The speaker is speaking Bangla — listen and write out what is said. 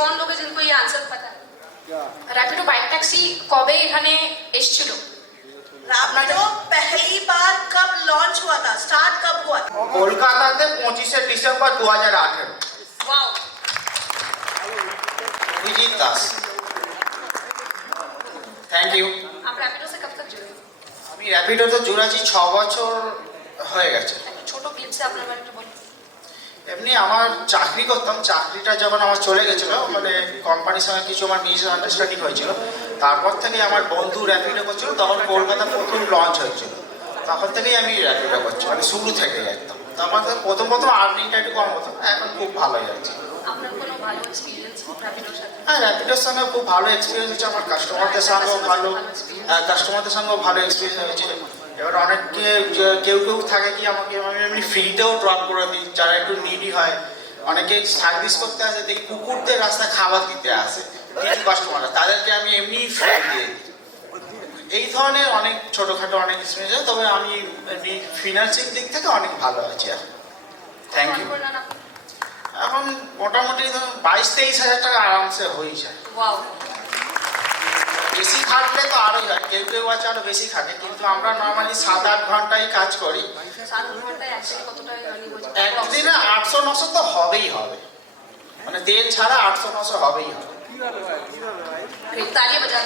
कौन लोग हैं जिनको ये आंसर पता है? रैपिडो बाइक टैक्सी कबे এখানে এসেছিল? रैपिडो पहली बार कब लॉन्च हुआ था, स्टार्ट कब हुआ था? কলকাতাতে 25 December 2018। Wow, Abhijit Das. Thank you. आप रैपिडो से कब तक जुड़े? আমি র্যাপিডোতে জুড়েছি 6 বছর হয়ে গেছে। একটা ছোট ক্লিপ সে আপনার বারে একটু বলুন। এমনি আমার চাকরি করতাম, চাকরিটা যখন আমার চলে গেছিলো, মানে কোম্পানির সঙ্গে কিছু আমার মিউচুয়াল আন্ডারস্ট্যান্ডিং হয়েছিল, তারপর থেকে আমার বন্ধু র্যাপিডো করছিল, তখন কলকাতা প্রথম লঞ্চ হয়েছিল, তখন থেকেই আমি র্যাপিডো করছি, মানে শুরু থেকেই একদম। তো আমার প্রথম আর্নিংটা একটু কম হতো, এখন খুব ভালোই যাচ্ছে। আপনার কোনো ভালো এক্সপিরিয়েন্স র‍্যাপিডোর সাথে? হ্যাঁ, র্যাপিডোর সঙ্গে খুব ভালো এক্সপিরিয়েন্স হচ্ছে, আমার কাস্টমারদের সঙ্গেও ভালো এক্সপিরিয়েন্স হয়েছে। এবার অনেককে কেউ থাকে কি আমাকে আমি এমনি ফ্রিতেও ড্রপ করে দিই, যারা একটু নিডি হয়। অনেকে সার্ভিস করতে আসে, দেখি কুকুরদের রাস্তায় খাবার দিতে আসে কিছু কাস্টমাররা, তাদেরকে আমি এমনি ফ্রি দিয়ে দিই। এই ধরনের অনেক ছোটোখাটো অনেক এক্সপিরিয়েন্স হয়, তবে আমি ফিনান্সিয়াল দিক থেকে অনেক ভালো আছি। আর থ্যাংক ইউ। এখন মোটামুটি 22-23 হাজার টাকা আরামসে হয়ে যায়। ওয়াও, বেশি খাটলে তো আরোই হয়, কেউ আছে আরো বেশি খাটে, কিন্তু আমরা নর্মালি 7-8 ঘন্টায় কাজ করি। 7 ঘন্টায় অ্যাকচুয়ালি কত টাকা আর্নিং হচ্ছে? একদিনে 800-900 তো হবেই হবে, মানে তেল ছাড়া 800-900 হবেই হবে। तालियां बजा